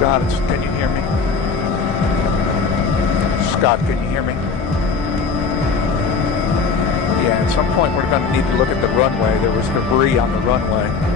Scott, can you hear me? Scott, can you hear me? Yeah, at some point we're going to need to look at the runway. There was debris on the runway.